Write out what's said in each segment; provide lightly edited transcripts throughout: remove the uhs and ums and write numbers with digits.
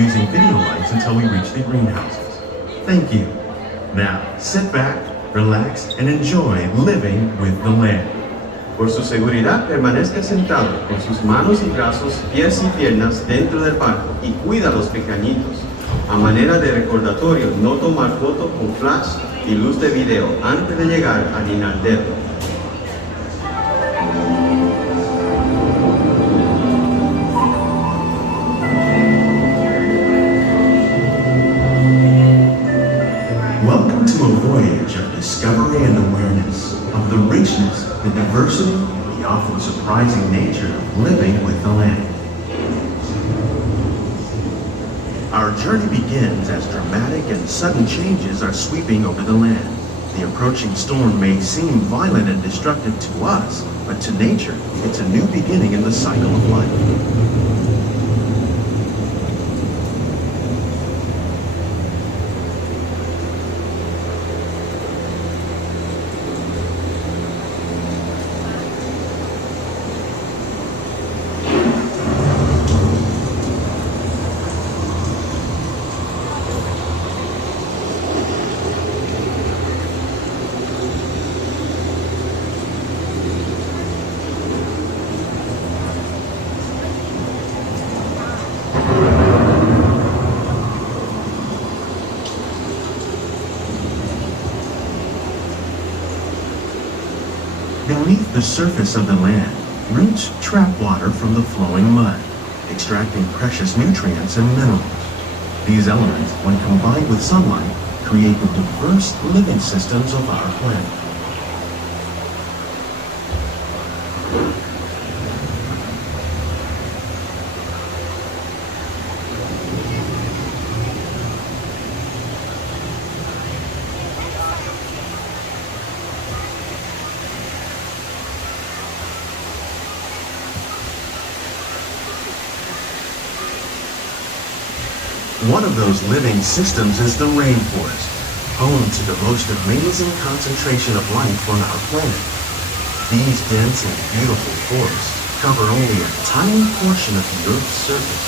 using video lights until we reach the greenhouses. Thank you. Now, sit back, relax, and enjoy living with the land. Por su seguridad, permanezca sentado con sus manos y brazos, pies y piernas dentro del barco y cuida a los pequeñitos. A manera de recordatorio, no tomar foto con flash y luz de video antes de llegar al inodoro. Welcome to a voyage of discovery and awareness of the richness, the diversity, the often surprising nature of living with the land. Our journey begins as dramatic and sudden changes are sweeping over the land. The approaching storm may seem violent and destructive to us, but to nature, it's a new beginning in the cycle of life. Beneath the surface of the land, roots trap water from the flowing mud, extracting precious nutrients and minerals. These elements, when combined with sunlight, create the diverse living systems of our planet. One of those living systems is the rainforest, home to the most amazing concentration of life on our planet. These dense and beautiful forests cover only a tiny portion of the Earth's surface,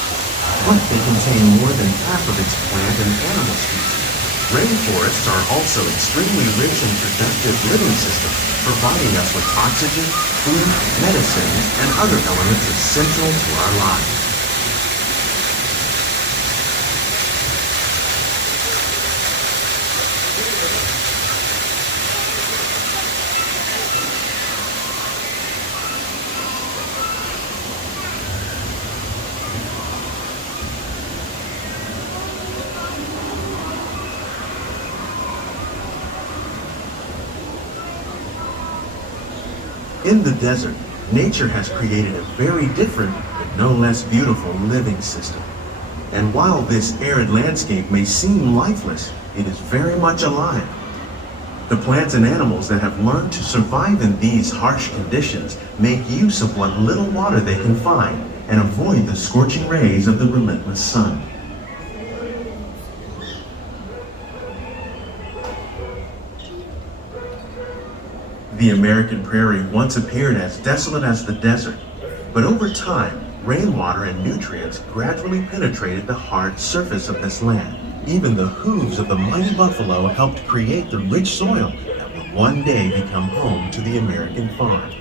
but they contain more than half of its plant and animal species. Rainforests are also extremely rich and productive living systems, providing us with oxygen, food, medicines, and other elements essential to our lives. In the desert, nature has created a very different, but no less beautiful living system. And while this arid landscape may seem lifeless, it is very much alive. The plants and animals that have learned to survive in these harsh conditions make use of what little water they can find and avoid the scorching rays of the relentless sun. The American prairie once appeared as desolate as the desert, but over time, rainwater and nutrients gradually penetrated the hard surface of this land. Even the hooves of the mighty buffalo helped create the rich soil that will one day become home to the American farm.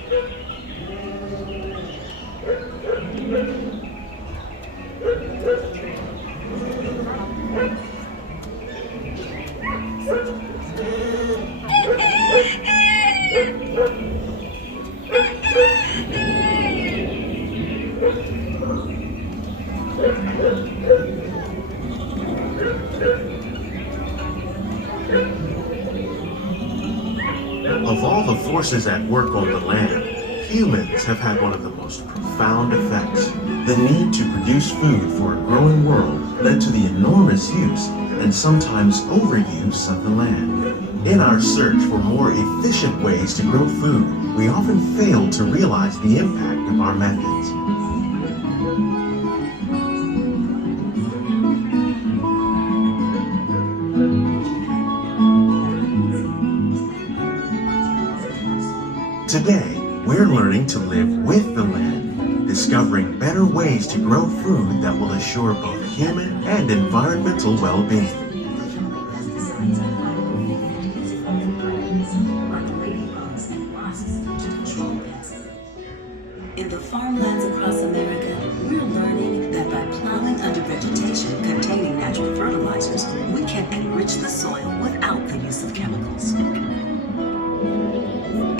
Of all the forces at work on the land, humans have had one of the most profound effects. The need to produce food for a growing world led to the enormous use and sometimes overuse of the land. In our search for more efficient ways to grow food, we often fail to realize the impact of our methods. Today, we're learning to live with the land, discovering better ways to grow food that will assure both human and environmental well-being. In the farmlands across America, we're learning that by plowing under vegetation containing natural fertilizers, we can enrich the soil without the use of chemicals.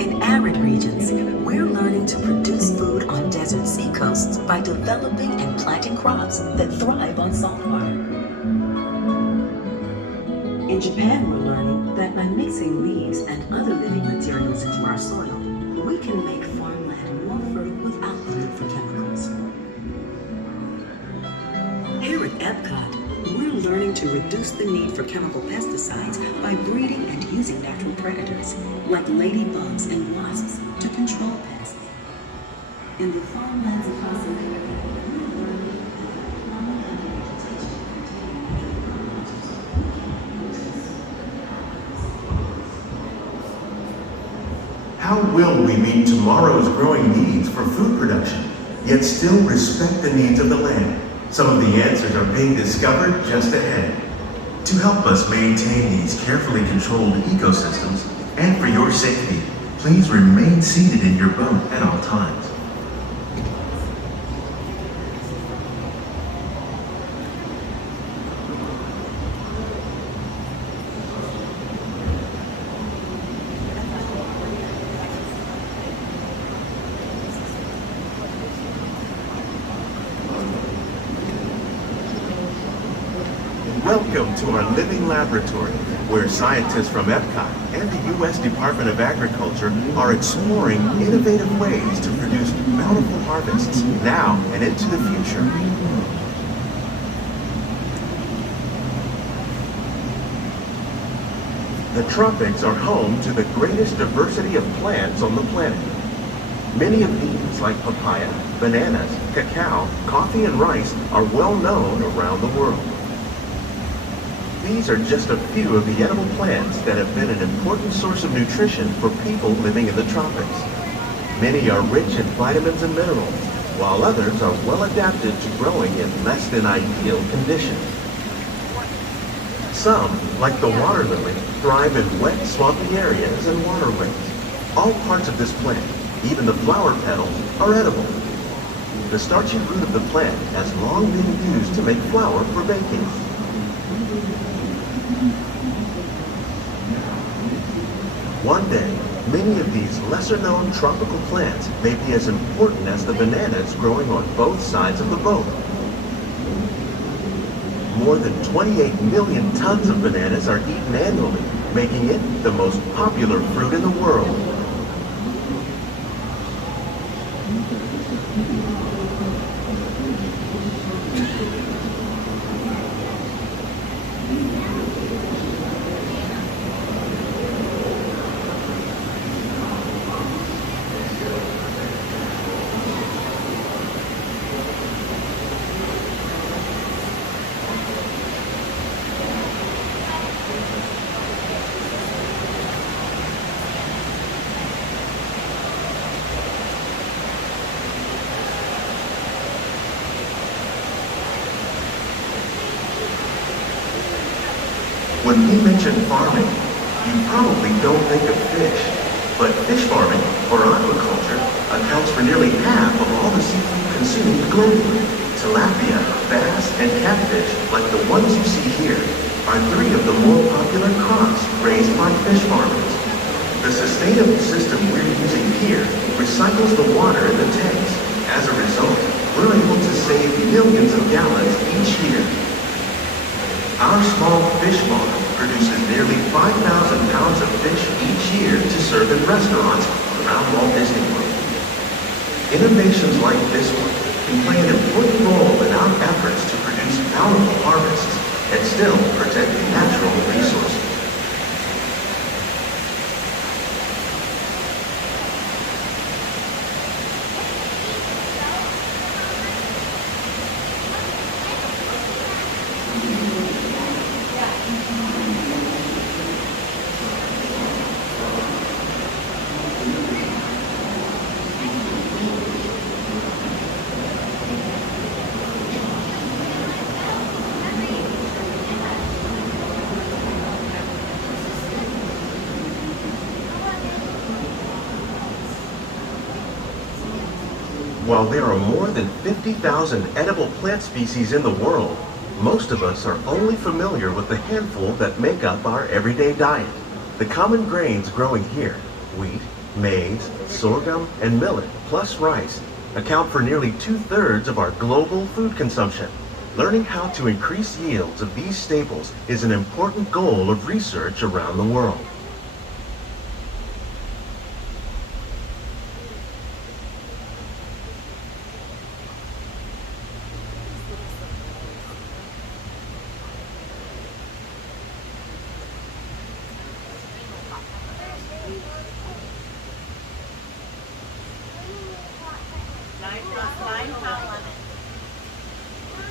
In arid regions, we're learning to produce food on desert seacoasts by developing and planting crops that thrive on salt water. In Japan, we're learning that by mixing leaves and other living materials into our soil, we can make farmland more fertile without the need for chemicals. Here at Epcot, we're learning to reduce the need for chemical pesticides by breeding and using natural predators, like ladybugs and wasps, to control pests. In the farmlands across America, we're learning that plowing and vegetation How will we meet tomorrow's growing needs for food production, yet still respect the needs of the land? Some of the answers are being discovered just ahead. To help us maintain these carefully controlled ecosystems, and for your safety, please remain seated in your boat at all times. Welcome to our living laboratory, where scientists from Epcot and the U.S. Department of Agriculture are exploring innovative ways to produce bountiful harvests now and into the future. The tropics are home to the greatest diversity of plants on the planet. Many of these, like papaya, bananas, cacao, coffee, and rice, are well known around the world. These are just a few of the edible plants that have been an important source of nutrition for people living in the tropics. Many are rich in vitamins and minerals, while others are well adapted to growing in less than ideal conditions. Some, like the water lily, thrive in wet, swampy areas and waterways. All parts of this plant, even the flower petals, are edible. The starchy root of the plant has long been used to make flour for baking. One day, many of these lesser-known tropical plants may be as important as the bananas growing on both sides of the boat. More than 28 million tons of bananas are eaten annually, making it the most popular fruit in the world. When we mention farming, you probably don't think of fish, but fish farming, or aquaculture, accounts for nearly half of all the seafood consumed globally. Tilapia, bass, and catfish, like the ones you see here, are three of the more popular crops raised by fish farmers. The sustainable system we're using here recycles the water in the tanks. As a result, we're able to save millions of gallons each year. Our small fish farm produces nearly 5,000 pounds of fish each year to serve in restaurants around Walt Disney World. Innovations like this one can play an important role in our efforts to produce bountiful harvests and still protect natural resources. While there are more than 50,000 edible plant species in the world, most of us are only familiar with the handful that make up our everyday diet. The common grains growing here, wheat, maize, sorghum, and millet, plus rice, account for nearly 2/3 of our global food consumption. Learning how to increase yields of these staples is an important goal of research around the world.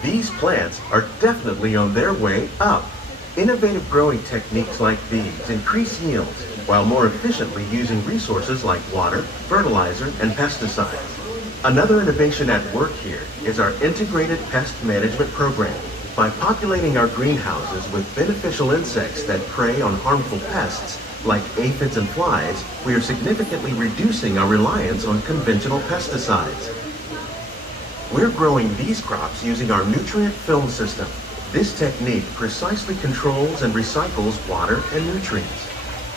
These plants are definitely on their way up. Innovative growing techniques like these increase yields while more efficiently using resources like water, fertilizer, and pesticides. Another innovation at work here is our integrated pest management program. By populating our greenhouses with beneficial insects that prey on harmful pests like aphids and flies, we are significantly reducing our reliance on conventional pesticides. We're growing these crops using our nutrient film system. This technique precisely controls and recycles water and nutrients.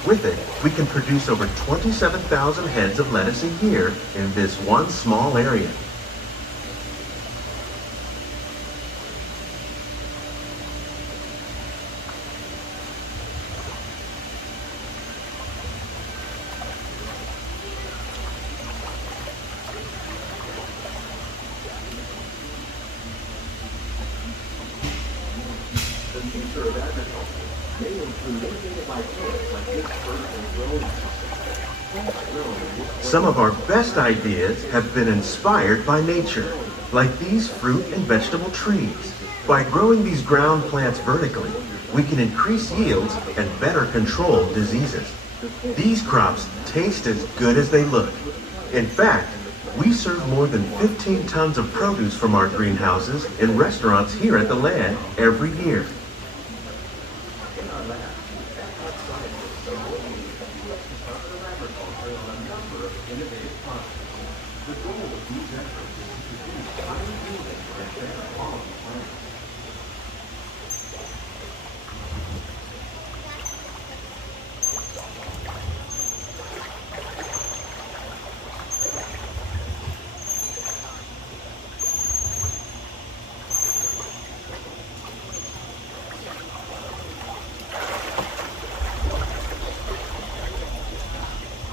With it, we can produce over 27,000 heads of lettuce a year in this one small area. The future of agriculture may include innovative ideas like this vertical growing system. Some of our best ideas have been inspired by nature, like these fruit and vegetable trees. By growing these ground plants vertically, we can increase yields and better control diseases. These crops taste as good as they look. In fact, we serve more than 15 tons of produce from our greenhouses in restaurants here at the land every year. In our lab, Epcot scientists are working with the U.S. Department of Agriculture on a number of innovative projects. The goal of these efforts is to produce higher yielding and better quality plants.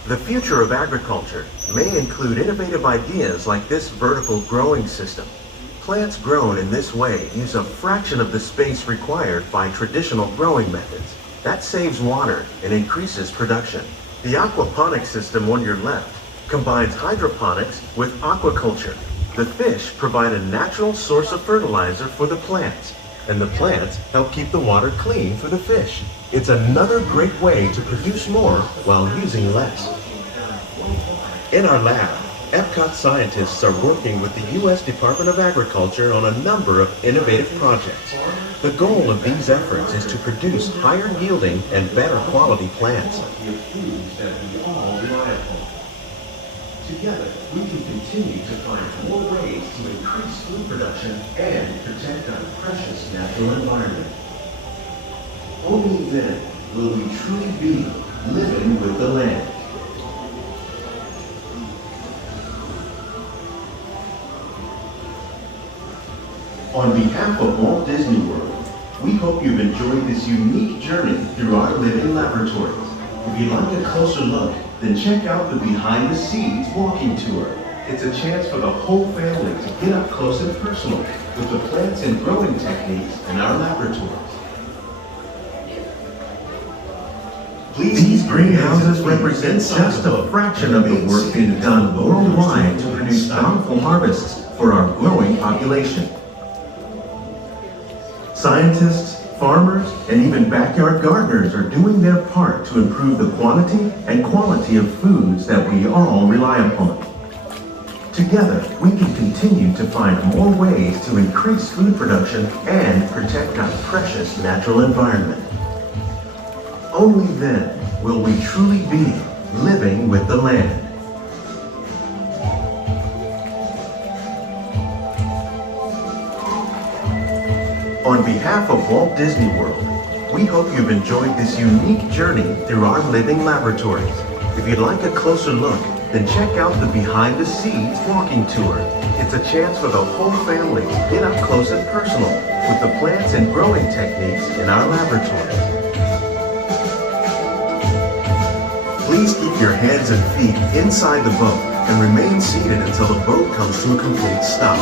The future of agriculture may include innovative ideas like this vertical growing system. Plants grown in this way use a fraction of the space required by traditional growing methods. That saves water and increases production. The aquaponics system on your left combines hydroponics with aquaculture. The fish provide a natural source of fertilizer for the plants, and the plants help keep the water clean for the fish. It's another great way to produce more while using less. In our lab, Epcot scientists are working with the U.S. Department of Agriculture on a number of innovative projects. The goal of these efforts is to produce higher yielding and better quality plants. Together, we can continue to find more ways to increase food production and protect our precious natural environment. Only then will we truly be living with the land. On behalf of Walt Disney World, we hope you've enjoyed this unique journey through our living laboratories. If you'd like a closer look, then check out the Behind the Scenes walking tour. It's a chance for the whole family to get up close and personal with the plants and growing techniques in our laboratories. These greenhouses represent just a fraction of the work being done worldwide to produce bountiful harvests for our growing population. Scientists, farmers, and even backyard gardeners are doing their part to improve the quantity and quality of foods that we all rely upon. Together, we can continue to find more ways to increase food production and protect our precious natural environment. Only then will we truly be living with the land. On behalf of Walt Disney World, we hope you've enjoyed this unique journey through our living laboratories. If you'd like a closer look, then check out the Behind the Seeds walking tour. It's a chance for the whole family to get up close and personal with the plants and growing techniques in our laboratories. Please keep your hands and feet inside the boat and remain seated until the boat comes to a complete stop.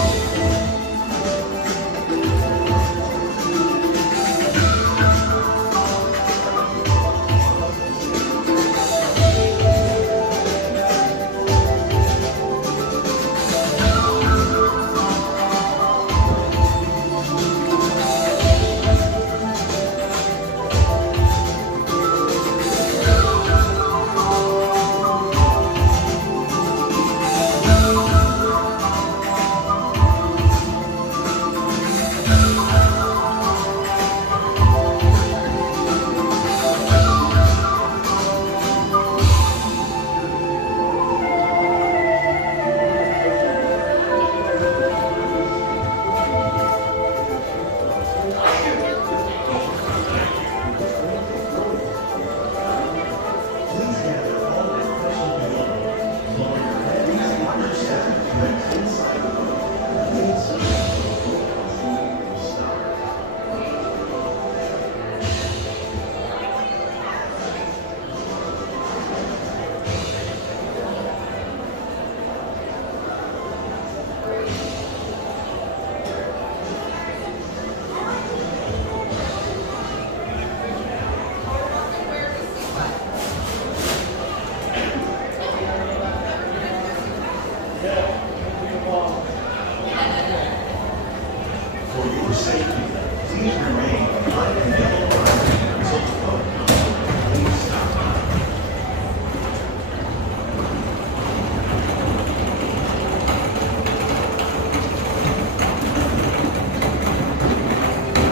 For your safety, please remain behind the yellow line until the boat comes to a complete stop.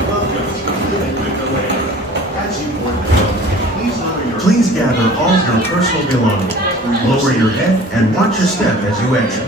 Welcome to Living with the Land. As you board the boat, please gather all your personal belongings. Lower your head and watch your step as you exit.